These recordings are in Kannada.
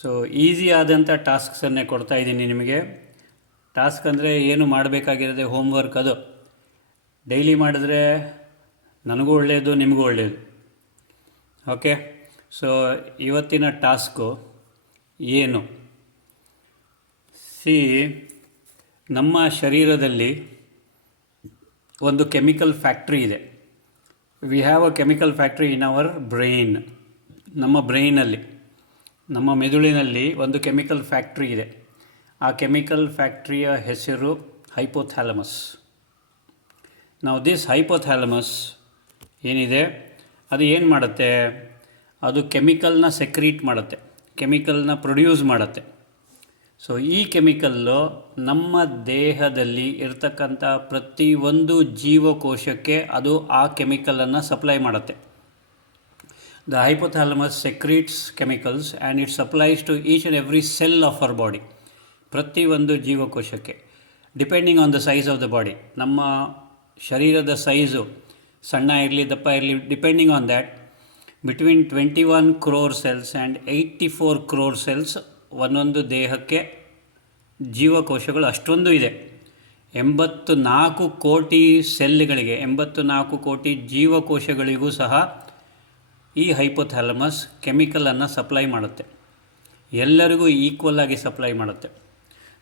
ಸೊ ಈಸಿ ಆದಂಥ ಟಾಸ್ಕ್ಸನ್ನೇ ಕೊಡ್ತಾ ಇದ್ದೀನಿ ನಿಮಗೆ. ಟಾಸ್ಕ್ ಅಂದರೆ ಏನು ಮಾಡಬೇಕಾಗಿರೋದೆ ಹೋಮ್ವರ್ಕ್. ಅದು ಡೈಲಿ ಮಾಡಿದ್ರೆ ನನಗೂ ಒಳ್ಳೆಯದು, ನಿಮಗೂ ಒಳ್ಳೆಯದು. ಓಕೆ, ಸೊ ಇವತ್ತಿನ ಟಾಸ್ಕು ಏನು ಸಿ, ನಮ್ಮ ಶರೀರದಲ್ಲಿ ಒಂದು ಕೆಮಿಕಲ್ ಫ್ಯಾಕ್ಟ್ರಿ ಇದೆ. We have a chemical factory in our brain. ನಮ್ಮ ಬ್ರೈನಲ್ಲಿ, ನಮ್ಮ ಮೆದುಳಿನಲ್ಲಿ ಒಂದು ಕೆಮಿಕಲ್ ಫ್ಯಾಕ್ಟ್ರಿ ಇದೆ. ಆ ಕೆಮಿಕಲ್ ಫ್ಯಾಕ್ಟ್ರಿಯ ಹೆಸರು ಹೈಪೋಥ್ಯಾಲಮಸ್. ನಾವು ದಿಸ್ ಹೈಪೋಥ್ಯಾಲಮಸ್ ಏನಿದೆ ಅದು ಏನು ಮಾಡುತ್ತೆ? ಅದು ಕೆಮಿಕಲ್ನ ಸೆಕ್ರೀಟ್ ಮಾಡುತ್ತೆ, ಕೆಮಿಕಲ್ನ ಪ್ರೊಡ್ಯೂಸ್ ಮಾಡುತ್ತೆ. ಸೊ ಈ ಕೆಮಿಕಲ್ಲು ನಮ್ಮ ದೇಹದಲ್ಲಿ ಇರ್ತಕ್ಕಂಥ ಪ್ರತಿಯೊಂದು ಜೀವಕೋಶಕ್ಕೆ ಅದು ಆ ಕೆಮಿಕಲನ್ನು ಸಪ್ಲೈ ಮಾಡುತ್ತೆ. The hypothalamus secretes chemicals and it supplies to each and every cell of our body. ಪ್ರತಿಯೊಂದು ಜೀವಕೋಶಕ್ಕೆ, depending on the size of the body. ನಮ್ಮ ಶರೀರದ ಸೈಜು ಸಣ್ಣ ಇರಲಿ ದಪ್ಪ ಇರಲಿ, depending on that, between 21 crore cells and 84 crore cells ಒಂದೊಂದು ದೇಹಕ್ಕೆ ಜೀವಕೋಶಗಳು ಅಷ್ಟೊಂದು ಇದೆ. 84 ಕೋಟಿ ಸೆಲ್ಗಳಿಗೆ, 84 ಕೋಟಿ ಜೀವಕೋಶಗಳಿಗೂ ಸಹ ಈ ಹೈಪೋಥ್ಯಾಲಮಸ್ ಕೆಮಿಕಲನ್ನು ಸಪ್ಲೈ ಮಾಡುತ್ತೆ. ಎಲ್ಲರಿಗೂ ಈಕ್ವಲ್ ಆಗಿ ಸಪ್ಲೈ ಮಾಡುತ್ತೆ.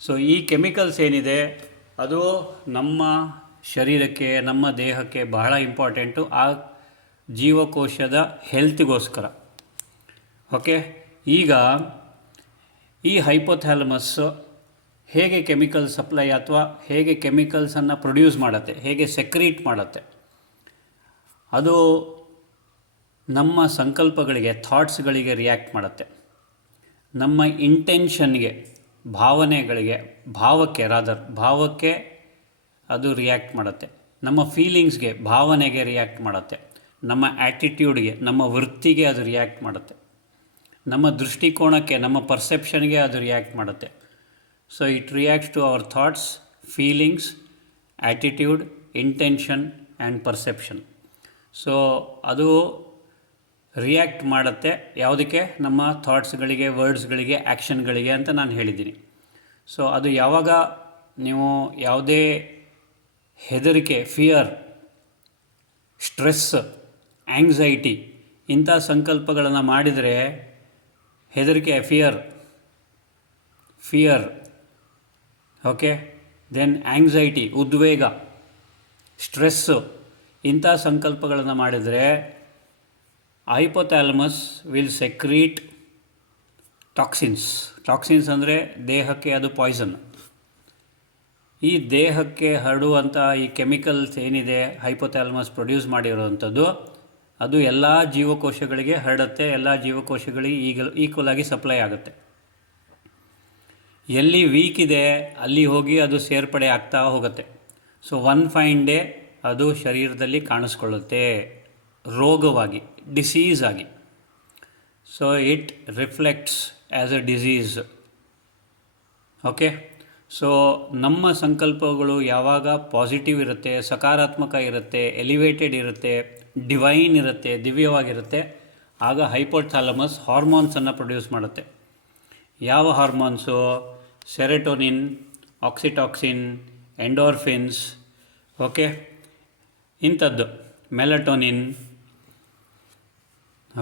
ಸೊ ಈ ಕೆಮಿಕಲ್ಸ್ ಏನಿದೆ ಅದು ನಮ್ಮ ಶರೀರಕ್ಕೆ, ನಮ್ಮ ದೇಹಕ್ಕೆ ಬಹಳ ಇಂಪಾರ್ಟೆಂಟು, ಆ ಜೀವಕೋಶದ ಹೆಲ್ತ್ಗೋಸ್ಕರ. ಓಕೆ, ಈಗ ಈ ಹೈಪೋಥ್ಯಾಲಮಸ್ ಹೇಗೆ ಕೆಮಿಕಲ್ ಸಪ್ಲೈ ಅಥವಾ ಹೇಗೆ ಕೆಮಿಕಲ್ಸನ್ನು ಪ್ರೊಡ್ಯೂಸ್ ಮಾಡುತ್ತೆ, ಹೇಗೆ ಸೆಕ್ರೀಟ್ ಮಾಡುತ್ತೆ, ಅದು ನಮ್ಮ ಸಂಕಲ್ಪಗಳಿಗೆ, ಥಾಟ್ಸ್ಗಳಿಗೆ ರಿಯಾಕ್ಟ್ ಮಾಡುತ್ತೆ. ನಮ್ಮ ಇಂಟೆನ್ಷನ್ಗೆ, ಭಾವನೆಗಳಿಗೆ, ಭಾವಕ್ಕೆ ಅದು ರಿಯಾಕ್ಟ್ ಮಾಡುತ್ತೆ. ನಮ್ಮ ಫೀಲಿಂಗ್ಸ್ಗೆ, ಭಾವನೆಗೆ ರಿಯಾಕ್ಟ್ ಮಾಡುತ್ತೆ. ನಮ್ಮ ಆ್ಯಟಿಟ್ಯೂಡ್ಗೆ, ನಮ್ಮ ವೃತ್ತಿಗೆ ಅದು ರಿಯಾಕ್ಟ್ ಮಾಡುತ್ತೆ. ನಮ್ಮ ದೃಷ್ಟಿಕೋನಕ್ಕೆ, ನಮ್ಮ ಪರ್ಸೆಪ್ಷನ್ಗೆ ಅದು ರಿಯಾಕ್ಟ್ ಮಾಡುತ್ತೆ. So it reacts to our thoughts, feelings, attitude, intention and perception. So ಅದು ರಿಯಾಕ್ಟ್ ಮಾಡುತ್ತೆ ಯಾವುದಕ್ಕೆ? ನಮ್ಮ ಥಾಟ್ಸ್ಗಳಿಗೆ, ವರ್ಡ್ಸ್ಗಳಿಗೆ, ಆ್ಯಕ್ಷನ್ಗಳಿಗೆ ಅಂತ ನಾನು ಹೇಳಿದ್ದೀನಿ. ಸೊ ಅದು ಯಾವಾಗ ನೀವು ಯಾವುದೇ ಹೆದರಿಕೆ, ಫಿಯರ್, ಸ್ಟ್ರೆಸ್, ಆ್ಯಂಗ್ಸೈಟಿ ಇಂಥ ಸಂಕಲ್ಪಗಳನ್ನು ಮಾಡಿದರೆ, ಹೆದರಿಕೆ, ಫಿಯರ್, ಓಕೆ, ದೆನ್ ಆ್ಯಂಗ್ಸೈಟಿ, ಉದ್ವೇಗ, ಸ್ಟ್ರೆಸ್ಸು ಇಂಥ ಸಂಕಲ್ಪಗಳನ್ನು ಮಾಡಿದರೆ ಹೈಪೋಥ್ಯಾಲಮಸ್ ವಿಲ್ ಸೆಕ್ರೀಟ್ ಟಾಕ್ಸಿನ್ಸ್ ಅಂದರೆ ದೇಹಕ್ಕೆ ಅದು ಪಾಯ್ಸನ್. ಈ ದೇಹಕ್ಕೆ ಹರಡುವಂಥ ಈ ಕೆಮಿಕಲ್ಸ್ ಏನಿದೆ ಹೈಪೋಥ್ಯಾಲಮಸ್ ಪ್ರೊಡ್ಯೂಸ್ ಮಾಡಿರೋವಂಥದ್ದು, ಅದು ಎಲ್ಲ ಜೀವಕೋಶಗಳಿಗೆ ಹರಡುತ್ತೆ, ಎಲ್ಲ ಜೀವಕೋಶಗಳಿಗೆ ಈಕ್ವಲ್ ಆಗಿ ಸಪ್ಲೈ ಆಗುತ್ತೆ. ಎಲ್ಲಿ ವೀಕ್ ಇದೆ ಅಲ್ಲಿ ಹೋಗಿ ಅದು ಸೇರ್ಪಡೆ ಆಗ್ತಾ ಹೋಗುತ್ತೆ. ಸೊ ಒನ್ ಫೈನ್ ಡೇ ಅದು ಶರೀರದಲ್ಲಿ ಕಾಣಿಸ್ಕೊಳ್ಳುತ್ತೆ ರೋಗವಾಗಿ, ಡಿಸೀಸ್ ಆಗಿ. So it reflects as a disease. Okay, so ನಮ್ಮ ಸಂಕಲ್ಪಗಳು ಯಾವಾಗ ಪಾಸಿಟಿವ್ ಇರುತ್ತೆ, ಸಕಾರಾತ್ಮಕ ಇರುತ್ತೆ, ಎಲಿವೇಟೆಡ್ ಇರುತ್ತೆ, ಡಿವೈನ್ ಇರುತ್ತೆ, ದಿವ್ಯವಾಗಿರುತ್ತೆ, ಆಗ ಹೈಪೋಥ್ಯಾಲಮಸ್ ಹಾರ್ಮೋನ್ಸನ್ನು ಪ್ರೊಡ್ಯೂಸ್ ಮಾಡುತ್ತೆ. ಯಾವ ಹಾರ್ಮೋನ್ಸು? ಸೆರೆಟೋನಿನ್, ಆಕ್ಸಿಟಾಕ್ಸಿನ್, ಎಂಡೋರ್ಫಿನ್ಸ್, ಓಕೆ, ಇಂಥದ್ದು, ಮೆಲಟೋನಿನ್.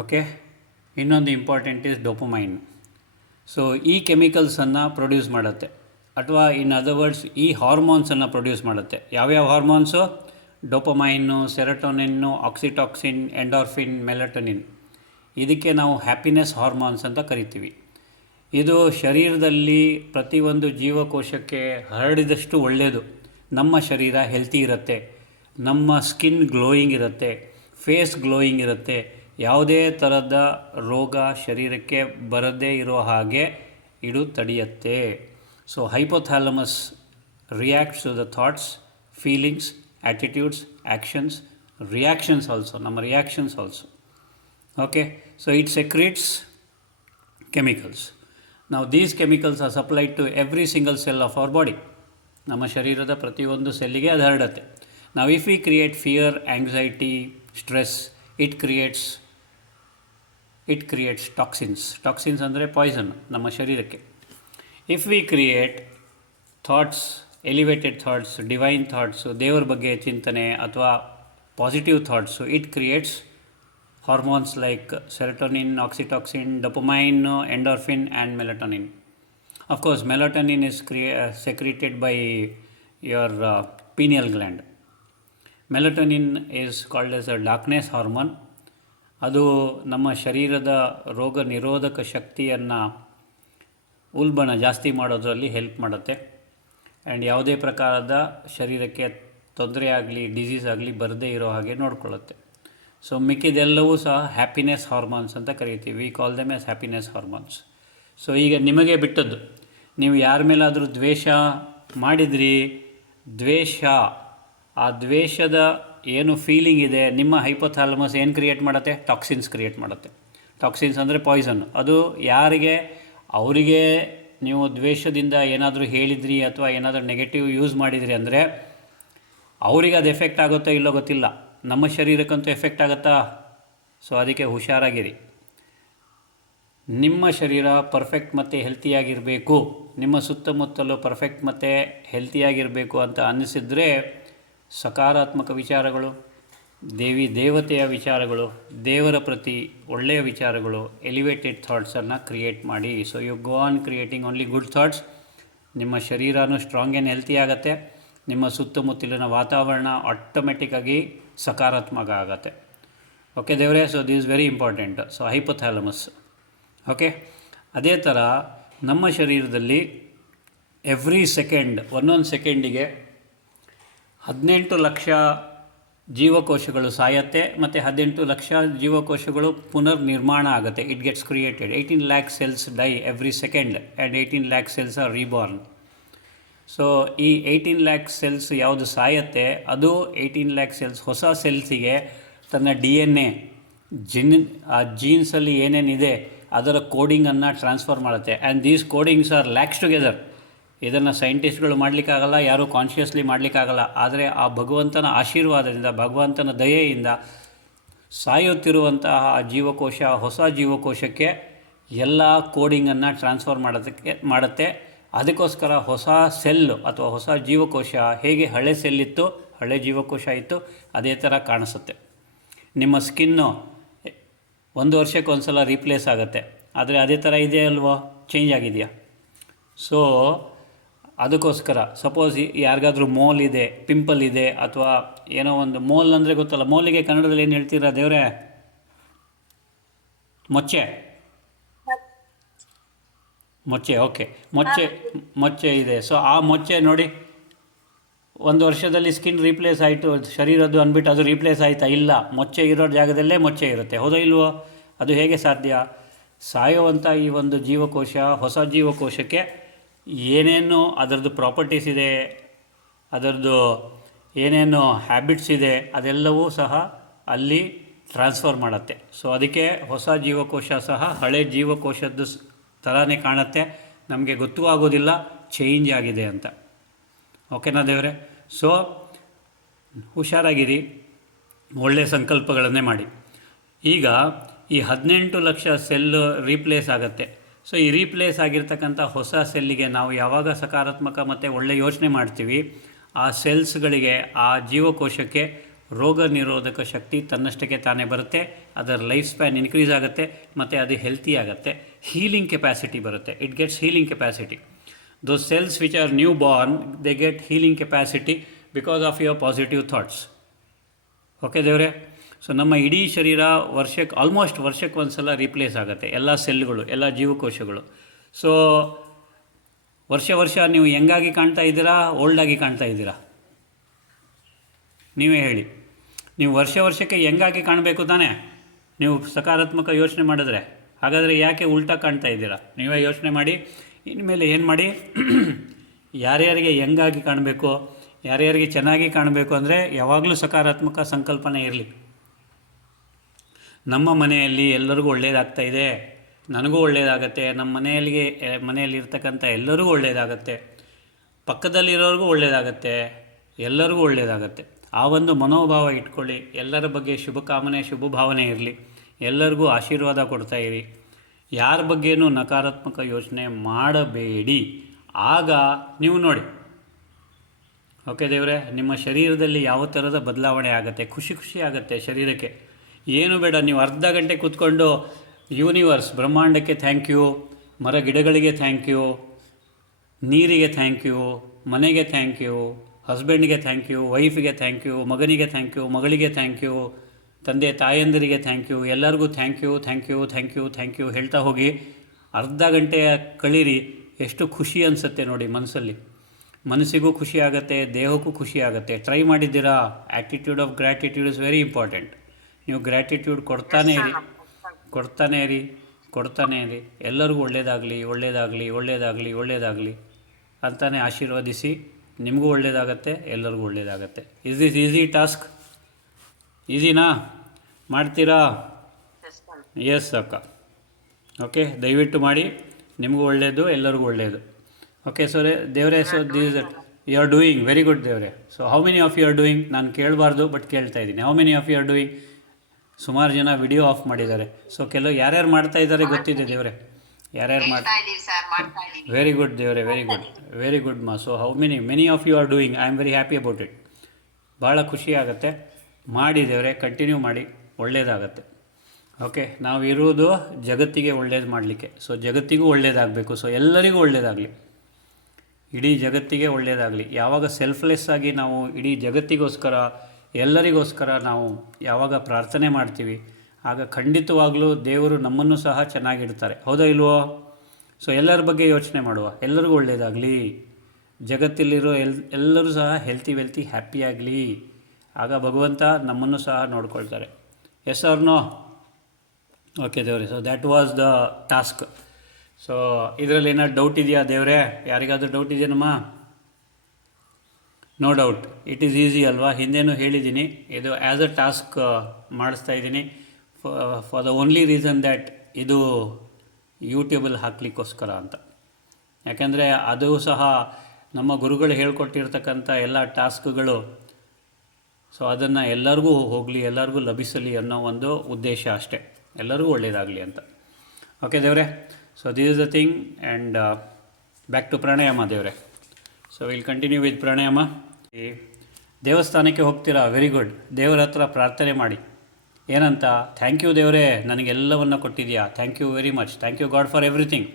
ಓಕೆ, ಇನ್ನೊಂದು ಇಂಪಾರ್ಟೆಂಟ್ ಇಸ್ ಡೋಪಮೈನ್. ಸೊ ಈ ಕೆಮಿಕಲ್ಸನ್ನು ಪ್ರೊಡ್ಯೂಸ್ ಮಾಡುತ್ತೆ, ಅಥವಾ ಇನ್ ಅದರ್ ವರ್ಡ್ಸ್ ಈ ಹಾರ್ಮೋನ್ಸನ್ನು ಪ್ರೊಡ್ಯೂಸ್ ಮಾಡುತ್ತೆ. ಯಾವ್ಯಾವ ಹಾರ್ಮೋನ್ಸು? ಡೋಪಮೈನು, ಸೆರೆಟೋನಿನ್ನು, ಆಕ್ಸಿಟಾಕ್ಸಿನ್, endorphin, melatonin. ಇದಕ್ಕೆ ನಾವು ಹ್ಯಾಪಿನೆಸ್ ಹಾರ್ಮೋನ್ಸ್ ಅಂತ ಕರಿತೀವಿ. ಇದು ಶರೀರದಲ್ಲಿ ಪ್ರತಿಯೊಂದು ಜೀವಕೋಶಕ್ಕೆ ಹರಡಿದಷ್ಟು ಒಳ್ಳೆಯದು. ನಮ್ಮ ಶರೀರ ಹೆಲ್ತಿ ಇರುತ್ತೆ, ನಮ್ಮ ಸ್ಕಿನ್ ಗ್ಲೋಯಿಂಗ್ ಇರುತ್ತೆ, ಫೇಸ್ ಗ್ಲೋಯಿಂಗ್ ಇರುತ್ತೆ, ಯಾವುದೇ ಥರದ ರೋಗ ಶರೀರಕ್ಕೆ ಬರದೇ ಇರೋ ಹಾಗೆ ಇದು ತಡೆಯುತ್ತೆ. So hypothalamus reacts to the thoughts, feelings, attitudes, actions, reactions also, ನಮ್ಮ reactions also. Okay, so it secretes chemicals. ನಾವು these chemicals are supplied to every single cell of our body. ನಮ್ಮ ಶರೀರದ ಪ್ರತಿಯೊಂದು ಸೆಲ್ಲಿಗೆ ಅದು ಹರಡುತ್ತೆ. ನಾವು if we create fear, anxiety, stress, it creates it creates toxins. Toxins ಅಂದರೆ ಪಾಯ್ಸನ್ ನಮ್ಮ ಶರೀರಕ್ಕೆ. If we create thoughts, elevated thoughts, divine thoughts, ದೇವರ ಬಗ್ಗೆ ಚಿಂತನೆ ಅಥವಾ positive thoughts, it creates hormones like serotonin, oxytocin, dopamine, endorphin and melatonin. Of course, melatonin is secreted by your pineal gland. Melatonin is called as a darkness hormone. ಅದು ನಮ್ಮ ಶರೀರದ ರೋಗ ನಿರೋಧಕ ಶಕ್ತಿಯನ್ನು ಉಲ್ಬಣ ಜಾಸ್ತಿ ಮಾಡೋದರಲ್ಲಿ ಹೆಲ್ಪ್ ಮಾಡುತ್ತೆ. ಆ್ಯಂಡ್ ಯಾವುದೇ ಪ್ರಕಾರದ ಶರೀರಕ್ಕೆ ತೊಂದರೆ ಆಗಲಿ, ಡಿಸೀಸ್ ಆಗಲಿ ಬರದೇ ಇರೋ ಹಾಗೆ ನೋಡ್ಕೊಳ್ಳುತ್ತೆ. ಸೊ ಮಿಕ್ಕಿದೆಲ್ಲವೂ ಸಹ ಹ್ಯಾಪಿನೆಸ್ ಹಾರ್ಮೋನ್ಸ್ ಅಂತ ಕರಿತೀವಿ. We call them as happiness hormones. So ಈಗ ನಿಮಗೆ ಬಿಟ್ಟದ್ದು, ನೀವು ಯಾರ ಮೇಲಾದರೂ ದ್ವೇಷ ಮಾಡಿದ್ರಿ, ಆ ದ್ವೇಷದ ಏನು ಫೀಲಿಂಗ್ ಇದೆ, ನಿಮ್ಮ ಹೈಪೋಥಾಲಮಸ್ ಏನು ಕ್ರಿಯೇಟ್ ಮಾಡುತ್ತೆ? ಟಾಕ್ಸಿನ್ಸ್ ಕ್ರಿಯೇಟ್ ಮಾಡುತ್ತೆ. ಟಾಕ್ಸಿನ್ಸ್ ಅಂದರೆ ಪಾಯ್ಸನ್. ಅದು ಯಾರಿಗೆ, ಅವರಿಗೆ ನೀವು ದ್ವೇಷದಿಂದ ಏನಾದರೂ ಹೇಳಿದ್ರಿ ಅಥವಾ ಏನಾದರೂ ನೆಗೆಟಿವ್ ಯೂಸ್ ಮಾಡಿದ್ರಿ ಅಂದರೆ ಅವರಿಗೆ ಅದು ಎಫೆಕ್ಟ್ ಆಗುತ್ತೋ ಇಲ್ಲೋ ಗೊತ್ತಿಲ್ಲ, ನಮ್ಮ ಶರೀರಕ್ಕಂತೂ ಎಫೆಕ್ಟ್ ಆಗುತ್ತಾ? ಸೊ ಅದಕ್ಕೆ ಹುಷಾರಾಗಿರಿ. ನಿಮ್ಮ ಶರೀರ ಪರ್ಫೆಕ್ಟ್ ಮತ್ತು ಹೆಲ್ತಿಯಾಗಿರಬೇಕು, ನಿಮ್ಮ ಸುತ್ತಮುತ್ತಲು ಪರ್ಫೆಕ್ಟ್ ಮತ್ತು ಹೆಲ್ತಿಯಾಗಿರಬೇಕು ಅಂತ ಅನ್ನಿಸಿದರೆ ಸಕಾರಾತ್ಮಕ ವಿಚಾರಗಳು, ದೇವತೆಯ ವಿಚಾರಗಳು, ದೇವರ ಪ್ರತಿ ಒಳ್ಳೆಯ ವಿಚಾರಗಳು, ಎಲಿವೇಟೆಡ್ ಥಾಟ್ಸನ್ನು ಕ್ರಿಯೇಟ್ ಮಾಡಿ. So you go on creating only good thoughts. ನಿಮ್ಮ ಶರೀರನೂ ಸ್ಟ್ರಾಂಗ್ ಆ್ಯಂಡ್ ಹೆಲ್ತಿ ಆಗುತ್ತೆ. ನಿಮ್ಮ ಸುತ್ತಮುತ್ತಲಿನ ವಾತಾವರಣ ಆಟೋಮೆಟಿಕ್ಕಾಗಿ ಸಕಾರಾತ್ಮಕ ಆಗುತ್ತೆ. ಓಕೆ ದೇವರೇ, so this is very important. So hypothalamus. Okay, ಅದೇ ಥರ ನಮ್ಮ ಶರೀರದಲ್ಲಿ ಎವ್ರಿ ಸೆಕೆಂಡ್, ಒಂದೊಂದು ಸೆಕೆಂಡಿಗೆ 18 ಲಕ್ಷ ಜೀವಕೋಶಗಳು ಸಾಯತ್ತೆ ಮತ್ತು 18 ಲಕ್ಷ ಜೀವಕೋಶಗಳು ಪುನರ್ನಿರ್ಮಾಣ ಆಗುತ್ತೆ. It gets created. 18 lakh cells die every second and 18 lakh cells are reborn. So ಈ 18 lakh cells ಯಾವುದು ಸಾಯತ್ತೆ, ಅದು 18 lakh cells ಹೊಸ ಸೆಲ್ಸಿಗೆ ತನ್ನ DNA, ಆ ಜೀನ್ಸಲ್ಲಿ ಏನೇನಿದೆ ಅದರ ಕೋಡಿಂಗನ್ನು ಟ್ರಾನ್ಸ್ಫರ್ ಮಾಡುತ್ತೆ. And these codings are lax together. ಇದನ್ನು ಸೈಂಟಿಸ್ಟ್ಗಳು ಮಾಡಲಿಕ್ಕಾಗಲ್ಲ, ಯಾರೂ ಕಾನ್ಷಿಯಸ್ಲಿ ಮಾಡಲಿಕ್ಕಾಗಲ್ಲ. ಆದರೆ ಆ ಭಗವಂತನ ಆಶೀರ್ವಾದದಿಂದ, ಭಗವಂತನ ದಯೆಯಿಂದ ಸಾಯುತ್ತಿರುವಂತಹ ಆ ಜೀವಕೋಶ ಹೊಸ ಜೀವಕೋಶಕ್ಕೆ ಎಲ್ಲ ಕೋಡಿಂಗನ್ನು ಟ್ರಾನ್ಸ್ಫರ್ ಮಾಡುತ್ತೆ. ಅದಕ್ಕೋಸ್ಕರ ಹೊಸ ಸೆಲ್ಲು ಅಥವಾ ಹೊಸ ಜೀವಕೋಶ ಹೇಗೆ ಹಳೆ ಸೆಲ್ಲಿತ್ತು, ಹಳೆ ಜೀವಕೋಶ ಇತ್ತು, ಅದೇ ಥರ ಕಾಣಿಸುತ್ತೆ. ನಿಮ್ಮ ಸ್ಕಿನ್ನು 1 ವರ್ಷಕ್ಕೆ ಒಂದು ಸಲ ರೀಪ್ಲೇಸ್ ಆಗುತ್ತೆ, ಆದರೆ ಅದೇ ಥರ ಇದೆ ಅಲ್ವೋ, ಚೇಂಜ್ ಆಗಿದೆಯಾ? ಸೊ ಅದಕ್ಕೋಸ್ಕರ ಸಪೋಸ್ ಯಾರಿಗಾದ್ರೂ ಮೋಲ್ ಇದೆ, ಪಿಂಪಲ್ ಇದೆ, ಅಥವಾ ಏನೋ ಒಂದು ಮೋಲ್ ಅಂದರೆ ಗೊತ್ತಲ್ಲ, ಮೋಲಿಗೆ ಕನ್ನಡದಲ್ಲಿ ಏನು ಹೇಳ್ತೀರಾ ದೇವರೇ? ಮೊಚ್ಚೆ. ಓಕೆ, ಮೊಚ್ಚೆ ಇದೆ. ಸೊ ಆ ಮೊಚ್ಚೆ ನೋಡಿ, 1 ವರ್ಷದಲ್ಲಿ ಸ್ಕಿನ್ ರೀಪ್ಲೇಸ್ ಆಯಿತು, ಶರೀರದ್ದು ಅಂದ್ಬಿಟ್ಟು ಅದು ರೀಪ್ಲೇಸ್ ಆಯಿತಾ? ಇಲ್ಲ, ಮೊಚ್ಚೆ ಇರೋ ಜಾಗದಲ್ಲೇ ಮೊಚ್ಚೆ ಇರುತ್ತೆ. ಹೌದೋ ಇಲ್ವೋ? ಅದು ಹೇಗೆ ಸಾಧ್ಯ? ಸಾಯುವಂಥ ಈ ಒಂದು ಜೀವಕೋಶ ಹೊಸ ಜೀವಕೋಶಕ್ಕೆ ಏನೇನು ಅದರದ್ದು ಪ್ರಾಪರ್ಟೀಸ್ ಇದೆ, ಅದರದ್ದು ಏನೇನು ಹ್ಯಾಬಿಟ್ಸ್ ಇದೆ, ಅದೆಲ್ಲವೂ ಸಹ ಅಲ್ಲಿ ಟ್ರಾನ್ಸ್ಫರ್ ಮಾಡುತ್ತೆ. ಸೊ ಅದಕ್ಕೆ ಹೊಸ ಜೀವಕೋಶ ಸಹ ಹಳೆ ಜೀವಕೋಶದ್ದು ಥರನೇ ಕಾಣುತ್ತೆ, ನಮಗೆ ಗೊತ್ತೂ ಆಗೋದಿಲ್ಲ ಚೇಂಜ್ ಆಗಿದೆ ಅಂತ. ಓಕೆನಾ ದೇವರೇ? ಸೊ ಹುಷಾರಾಗಿರಿ, ಒಳ್ಳೆಯ ಸಂಕಲ್ಪಗಳನ್ನೇ ಮಾಡಿ. ಈಗ ಈ 18 ಲಕ್ಷ ಸೆಲ್ಲು ರೀಪ್ಲೇಸ್ ಆಗುತ್ತೆ. ಸೊ ಈ ರೀಪ್ಲೇಸ್ ಆಗಿರ್ತಕ್ಕಂಥ ಹೊಸ ಸೆಲ್ಲಿಗೆ ನಾವು ಯಾವಾಗ ಸಕಾರಾತ್ಮಕ ಮತ್ತು ಒಳ್ಳೆಯ ಯೋಚನೆ ಮಾಡ್ತೀವಿ, ಆ ಸೆಲ್ಸ್ಗಳಿಗೆ, ಆ ಜೀವಕೋಶಕ್ಕೆ ರೋಗ ನಿರೋಧಕ ಶಕ್ತಿ ತನ್ನಷ್ಟಕ್ಕೆ ತಾನೇ ಬರುತ್ತೆ. ಅದರ ಲೈಫ್ ಸ್ಪ್ಯಾನ್ ಇನ್ಕ್ರೀಸ್ ಆಗುತ್ತೆ ಮತ್ತು ಅದು ಹೆಲ್ತಿ ಆಗುತ್ತೆ. ಹೀಲಿಂಗ್ ಕೆಪಾಸಿಟಿ ಬರುತ್ತೆ. It gets healing capacity. Those cells which are newborn, they get healing capacity because of your positive thoughts. Okay ದೇವರೇ? ಸೊ ನಮ್ಮ ಇಡೀ ಶರೀರ ಆಲ್ಮೋಸ್ಟ್ ವರ್ಷಕ್ಕೆ ಒಂದು ಸಲ ರೀಪ್ಲೇಸ್ ಆಗುತ್ತೆ, ಎಲ್ಲ ಸೆಲ್ಗಳು, ಎಲ್ಲ ಜೀವಕೋಶಗಳು. ಸೊ ವರ್ಷ ನೀವು ಯಂಗಾಗಿ ಕಾಣ್ತಾ ಇದ್ದೀರಾ, ಓಲ್ಡಾಗಿ ಕಾಣ್ತಾ ಇದ್ದೀರಾ? ನೀವೇ ಹೇಳಿ. ನೀವು ವರ್ಷಕ್ಕೆ ಯಂಗಾಗಿ ಕಾಣಬೇಕು ತಾನೇ, ನೀವು ಸಕಾರಾತ್ಮಕ ಯೋಚನೆ ಮಾಡಿದ್ರೆ. ಹಾಗಾದರೆ ಯಾಕೆ ಉಲ್ಟಾ ಕಾಣ್ತಾ ಇದ್ದೀರಾ? ನೀವೇ ಯೋಚನೆ ಮಾಡಿ. ಇನ್ಮೇಲೆ ಏನು ಮಾಡಿ, ಯಾರ್ಯಾರಿಗೆ ಯಂಗಾಗಿ ಕಾಣಬೇಕು, ಯಾರ್ಯಾರಿಗೆ ಚೆನ್ನಾಗಿ ಕಾಣಬೇಕು ಅಂದರೆ ಯಾವಾಗಲೂ ಸಕಾರಾತ್ಮಕ ಸಂಕಲ್ಪನೆ ಇರಲಿ. ನಮ್ಮ ಮನೆಯಲ್ಲಿ ಎಲ್ಲರಿಗೂ ಒಳ್ಳೆಯದಾಗ್ತಾ ಇದೆ, ನನಗೂ ಒಳ್ಳೆಯದಾಗತ್ತೆ, ನಮ್ಮ ಮನೆಯಲ್ಲಿರ್ತಕ್ಕಂಥ ಎಲ್ಲರಿಗೂ ಒಳ್ಳೆಯದಾಗತ್ತೆ, ಪಕ್ಕದಲ್ಲಿರೋರಿಗೂ ಒಳ್ಳೆಯದಾಗತ್ತೆ, ಎಲ್ಲರಿಗೂ ಒಳ್ಳೆಯದಾಗತ್ತೆ. ಆ ಒಂದು ಮನೋಭಾವ ಇಟ್ಕೊಳ್ಳಿ. ಎಲ್ಲರ ಬಗ್ಗೆ ಶುಭ ಕಾಮನೆ, ಶುಭ ಭಾವನೆ ಇರಲಿ. ಎಲ್ಲರಿಗೂ ಆಶೀರ್ವಾದ ಕೊಡ್ತಾಯಿರಿ. ಯಾರ ಬಗ್ಗೆನೂ ನಕಾರಾತ್ಮಕ ಯೋಚನೆ ಮಾಡಬೇಡಿ. ಆಗ ನೀವು ನೋಡಿ, ಓಕೆ ದೇವರೇ, ನಿಮ್ಮ ಶರೀರದಲ್ಲಿ ಯಾವ ಥರದ ಬದಲಾವಣೆ ಆಗುತ್ತೆ, ಖುಷಿ ಆಗುತ್ತೆ ಶರೀರಕ್ಕೆ. ಏನು ಬೇಡ, ನೀವು ಅರ್ಧ ಗಂಟೆ ಕೂತ್ಕೊಂಡು ಯೂನಿವರ್ಸ್ ಬ್ರಹ್ಮಾಂಡಕ್ಕೆ ಥ್ಯಾಂಕ್ ಯು, ಮರ ಗಿಡಗಳಿಗೆ ಥ್ಯಾಂಕ್ ಯು, ನೀರಿಗೆ ಥ್ಯಾಂಕ್ ಯು, ಮನೆಗೆ ಥ್ಯಾಂಕ್ ಯು, ಹಸ್ಬೆಂಡ್ಗೆ ಥ್ಯಾಂಕ್ ಯು, ವೈಫಿಗೆ ಥ್ಯಾಂಕ್ ಯು, ಮಗನಿಗೆ ಥ್ಯಾಂಕ್ ಯು, ಮಗಳಿಗೆ ಥ್ಯಾಂಕ್ ಯು, ತಂದೆ ತಾಯಂದಿರಿಗೆ ಥ್ಯಾಂಕ್ ಯು, ಎಲ್ಲರಿಗೂ thank you thank you thank you thank you ಹೇಳ್ತಾ ಹೋಗಿ. ಅರ್ಧ ಗಂಟೆ ಕಳೀರಿ, ಎಷ್ಟು ಖುಷಿ ಅನಿಸುತ್ತೆ ನೋಡಿ ಮನಸ್ಸಲ್ಲಿ. ಮನಸ್ಸಿಗೂ ಖುಷಿ ಆಗುತ್ತೆ, ದೇಹಕ್ಕೂ ಖುಷಿ ಆಗುತ್ತೆ. ಟ್ರೈ ಮಾಡಿದ್ದೀರಾ? Attitude of gratitude is very important. ನೀವು ಗ್ರ್ಯಾಟಿಟ್ಯೂಡ್ ಕೊಡ್ತಾನೇ ಇರಿ, ಕೊಡ್ತಾನೇ ಇರಿ, ಕೊಡ್ತಾನೇ ಇರಿ. ಎಲ್ಲರಿಗೂ ಒಳ್ಳೆಯದಾಗಲಿ, ಒಳ್ಳೆಯದಾಗಲಿ, ಒಳ್ಳೆಯದಾಗಲಿ, ಒಳ್ಳೆಯದಾಗಲಿ ಅಂತಾನೆ ಆಶೀರ್ವದಿಸಿ. ನಿಮಗೂ ಒಳ್ಳೆಯದಾಗತ್ತೆ, ಎಲ್ಲರಿಗೂ ಒಳ್ಳೆಯದಾಗತ್ತೆ. Is this easy task? ಈಸಿನಾ? ಮಾಡ್ತೀರಾ? ಎಸ್ ಅಕ್ಕ. ಓಕೆ, ದಯವಿಟ್ಟು ಮಾಡಿ. ನಿಮಗೂ ಒಳ್ಳೆಯದು, ಎಲ್ಲರಿಗೂ ಒಳ್ಳೆಯದು. ಓಕೆ, ಸೊ ದೇವರೇ, so this you are doing very good ದೇವರೇ. So how many of you are doing? ನಾನು ಕೇಳಬಾರ್ದು, ಬಟ್ ಕೇಳ್ತಾ ಇದ್ದೀನಿ. How many of you are doing? ಸುಮಾರು ಜನ ವಿಡಿಯೋ ಆಫ್ ಮಾಡಿದ್ದಾರೆ. ಸೊ ಯಾರ್ಯಾರು ಮಾಡ್ತಾ ಇದ್ದಾರೆ ಗೊತ್ತಿದೆ ದೇವರೇ, ಯಾರ್ಯಾರು ವೆರಿ ಗುಡ್ ದೇವರೇ, ವೆರಿ ಗುಡ್, ವೆರಿ ಗುಡ್ ಮಾ. So how many of you are doing? I am very happy about it. ಭಾಳ ಖುಷಿ ಆಗುತ್ತೆ. ಮಾಡಿ ದೇವರೇ, ಕಂಟಿನ್ಯೂ ಮಾಡಿ, ಒಳ್ಳೆಯದಾಗತ್ತೆ. ಓಕೆ, ನಾವು ಇರುವುದು ಜಗತ್ತಿಗೆ ಒಳ್ಳೇದು ಮಾಡಲಿಕ್ಕೆ. ಸೊ ಜಗತ್ತಿಗೂ ಒಳ್ಳೆಯದಾಗಬೇಕು. ಸೊ ಎಲ್ಲರಿಗೂ ಒಳ್ಳೆಯದಾಗಲಿ, ಇಡೀ ಜಗತ್ತಿಗೆ ಒಳ್ಳೆಯದಾಗಲಿ. ಯಾವಾಗ ಸೆಲ್ಫ್ಲೆಸ್ ಆಗಿ ನಾವು ಇಡೀ ಜಗತ್ತಿಗೋಸ್ಕರ, ಎಲ್ಲರಿಗೋಸ್ಕರ ನಾವು ಯಾವಾಗ ಪ್ರಾರ್ಥನೆ ಮಾಡ್ತೀವಿ, ಆಗ ಖಂಡಿತವಾಗಲೂ ದೇವರು ನಮ್ಮನ್ನು ಸಹ ಚೆನ್ನಾಗಿಡ್ತಾರೆ. ಹೌದಾ ಇಲ್ವೋ? ಸೊ ಎಲ್ಲರ ಬಗ್ಗೆ ಯೋಚನೆ ಮಾಡುವ, ಎಲ್ಲರಿಗೂ ಒಳ್ಳೆಯದಾಗಲಿ, ಜಗತ್ತಲ್ಲಿರೋ ಎಲ್ಲರೂ ಸಹ ಹೆಲ್ತಿ ಹ್ಯಾಪಿಯಾಗಲಿ. ಆಗ ಭಗವಂತ ನಮ್ಮನ್ನು ಸಹ ನೋಡ್ಕೊಳ್ತಾರೆ. Yes or no? ಓಕೆ ದೇವರೇ, so that was the task. So ಇದರಲ್ಲಿ ಏನಾದ್ರು ಡೌಟ್ ಇದೆಯಾ ದೇವರೇ? ಯಾರಿಗಾದ್ರೂ ಡೌಟ್ ಇದೆಯೇನಮ್ಮ? No doubt. It is easy ಅಲ್ವಾ? ಹಿಂದೇನೂ ಹೇಳಿದ್ದೀನಿ, ಇದು ಆ್ಯಸ್ ಅ ಟಾಸ್ಕ್ ಮಾಡಿಸ್ತಾ ಇದ್ದೀನಿ. For the only reason that ಇದು ಯೂಟ್ಯೂಬಲ್ಲಿ ಹಾಕಲಿಕ್ಕೋಸ್ಕರ ಅಂತ. ಯಾಕೆಂದರೆ ಅದು ಸಹ ನಮ್ಮ ಗುರುಗಳು ಹೇಳ್ಕೊಟ್ಟಿರ್ತಕ್ಕಂಥ ಎಲ್ಲ ಟಾಸ್ಕ್ಗಳು. ಸೊ ಅದನ್ನು ಎಲ್ಲರಿಗೂ ಹೋಗಲಿ, ಎಲ್ಲರಿಗೂ ಲಭಿಸಲಿ ಅನ್ನೋ ಒಂದು ಉದ್ದೇಶ ಅಷ್ಟೇ, ಎಲ್ಲರಿಗೂ ಒಳ್ಳೆಯದಾಗಲಿ ಅಂತ. ಓಕೆ ದೇವರೇ, so this is the thing. And back to pranayama ದೇವರೇ. So will continue with pranayama. ದೇವಸ್ಥಾನಕ್ಕೆ ಹೋಗ್ತೀರಾ? Very good. ದೇವರ ಹತ್ರ ಪ್ರಾರ್ಥನೆ ಮಾಡಿ. ಏನಂತ? ಥ್ಯಾಂಕ್ ಯು ದೇವರೇ, ನನಗೆಲ್ಲವನ್ನು ಕೊಟ್ಟಿದ್ಯಾ. Thank you very much. Thank you God for everything.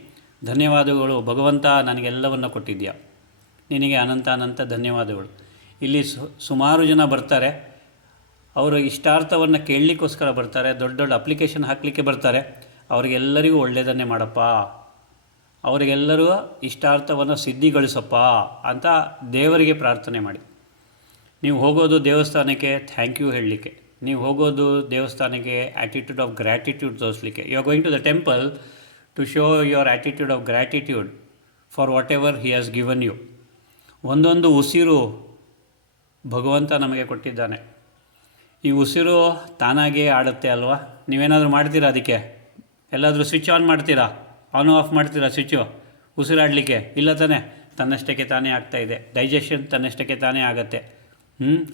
ಧನ್ಯವಾದಗಳು ಭಗವಂತ, ನನಗೆಲ್ಲವನ್ನು ಕೊಟ್ಟಿದ್ಯಾ. ನಿನಗೆ ಅನಂತ ಧನ್ಯವಾದಗಳು. ಇಲ್ಲಿ ಸುಮಾರು ಜನ ಬರ್ತಾರೆ, ಅವರು ಇಷ್ಟಾರ್ಥವನ್ನು ಕೇಳಲಿಕ್ಕೋಸ್ಕರ ಬರ್ತಾರೆ, ದೊಡ್ಡ ಅಪ್ಲಿಕೇಶನ್ ಹಾಕಲಿಕ್ಕೆ ಬರ್ತಾರೆ. ಅವರಿಗೆಲ್ಲರಿಗೂ ಒಳ್ಳೆಯದನ್ನೇ ಮಾಡಪ್ಪ, ಅವರಿಗೆಲ್ಲರೂ ಇಷ್ಟಾರ್ಥವನ್ನು ಸಿದ್ಧಿಗೊಳಿಸಪ್ಪ ಅಂತ ದೇವರಿಗೆ ಪ್ರಾರ್ಥನೆ ಮಾಡಿ. ನೀವು ಹೋಗೋದು ದೇವಸ್ಥಾನಕ್ಕೆ ಥ್ಯಾಂಕ್ ಯು ಹೇಳಲಿಕ್ಕೆ, ನೀವು ಹೋಗೋದು ದೇವಸ್ಥಾನಕ್ಕೆ ಆ್ಯಟಿಟ್ಯೂಡ್ ಆಫ್ ಗ್ರ್ಯಾಟಿಟ್ಯೂಡ್ ತೋರಿಸಲಿಕ್ಕೆ. You are going to the temple to show your attitude of gratitude for whatever he has given you. ಒಂದೊಂದು ಉಸಿರು ಭಗವಂತ ನಮಗೆ ಕೊಟ್ಟಿದ್ದಾನೆ. ಈ ಉಸಿರು ತಾನಾಗೇ ಆಡುತ್ತೆ ಅಲ್ವಾ? ನೀವೇನಾದರೂ ಮಾಡ್ತೀರಾ? ಅದಕ್ಕೆ ಎಲ್ಲಾದರೂ ಸ್ವಿಚ್ ಆನ್ ಮಾಡ್ತೀರಾ? ಆನ್ ಆಫ್ ಮಾಡ್ತೀರಾ ಸ್ವಿಚ್ಚು ಉಸಿರಾಡಲಿಕ್ಕೆ? ಇಲ್ಲ ತಾನೇ, ತನ್ನಷ್ಟಕ್ಕೆ ತಾನೇ ಆಗ್ತಾಯಿದೆ. ಡೈಜೆಷನ್ ತನ್ನಷ್ಟಕ್ಕೆ ತಾನೇ ಆಗುತ್ತೆ.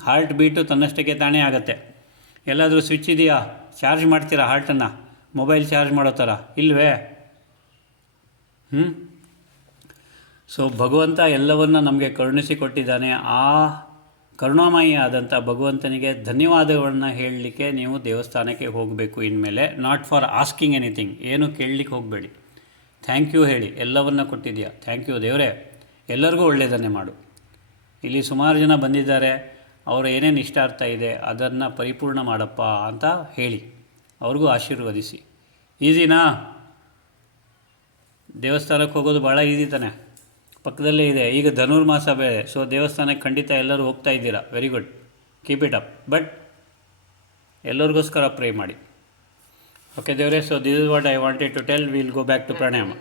ಹಾರ್ಟ್ ಬೀಟು ತನ್ನಷ್ಟಕ್ಕೆ ತಾನೇ ಆಗುತ್ತೆ. ಎಲ್ಲಾದರೂ ಸ್ವಿಚ್ ಇದೆಯಾ? ಚಾರ್ಜ್ ಮಾಡ್ತೀರಾ ಹಾರ್ಟನ್ನು? ಮೊಬೈಲ್ ಚಾರ್ಜ್ ಮಾಡೋ ಥರ ಇಲ್ವೇ? ಸೊ ಭಗವಂತ ಎಲ್ಲವನ್ನು ನಮಗೆ ಕರುಣಿಸಿಕೊಟ್ಟಿದ್ದಾನೆ. ಆ ಕರುಣಾಮಯಿ ಆದಂಥ ಭಗವಂತನಿಗೆ ಧನ್ಯವಾದಗಳನ್ನು ಹೇಳಲಿಕ್ಕೆ ನೀವು ದೇವಸ್ಥಾನಕ್ಕೆ ಹೋಗಬೇಕು ಇನ್ಮೇಲೆ. ನಾಟ್ ಫಾರ್ ಆಸ್ಕಿಂಗ್ ಎನಿಥಿಂಗ್, ಏನು ಕೇಳಲಿಕ್ಕೆ ಹೋಗಬೇಡಿ. ಥ್ಯಾಂಕ್ ಯು ಹೇಳಿ, ಎಲ್ಲವನ್ನು ಕೊಟ್ಟಿದೆಯಾ, ಥ್ಯಾಂಕ್ ಯು ದೇವರೇ, ಎಲ್ಲರಿಗೂ ಒಳ್ಳೆಯದನ್ನೇ ಮಾಡು. ಇಲ್ಲಿ ಸುಮಾರು ಜನ ಬಂದಿದ್ದಾರೆ, ಅವರ ಏನೇನು ಇಷ್ಟಾರ್ಥ ಇದೆ ಅದನ್ನು ಪರಿಪೂರ್ಣ ಮಾಡಪ್ಪ ಅಂತ ಹೇಳಿ ಅವ್ರಿಗೂ ಆಶೀರ್ವದಿಸಿ. ಈಸಿನಾ? ದೇವಸ್ಥಾನಕ್ಕೆ ಹೋಗೋದು ಭಾಳ ಈಸಿ ತಾನೆ, ಪಕ್ಕದಲ್ಲೇ ಇದೆ. ಈಗ ಧನುರ್ಮಾಸ ಬೇರೆ, ಸೊ ದೇವಸ್ಥಾನಕ್ಕೆ ಖಂಡಿತ ಎಲ್ಲರೂ ಹೋಗ್ತಾ ಇದ್ದೀರಾ. Very good, keep it up. But ಎಲ್ಲರಿಗೋಸ್ಕರ ಪ್ರೇ ಮಾಡಿ. ಓಕೆ ದೇವರೇ, so this is what I wanted to tell. Will go back to pranayama.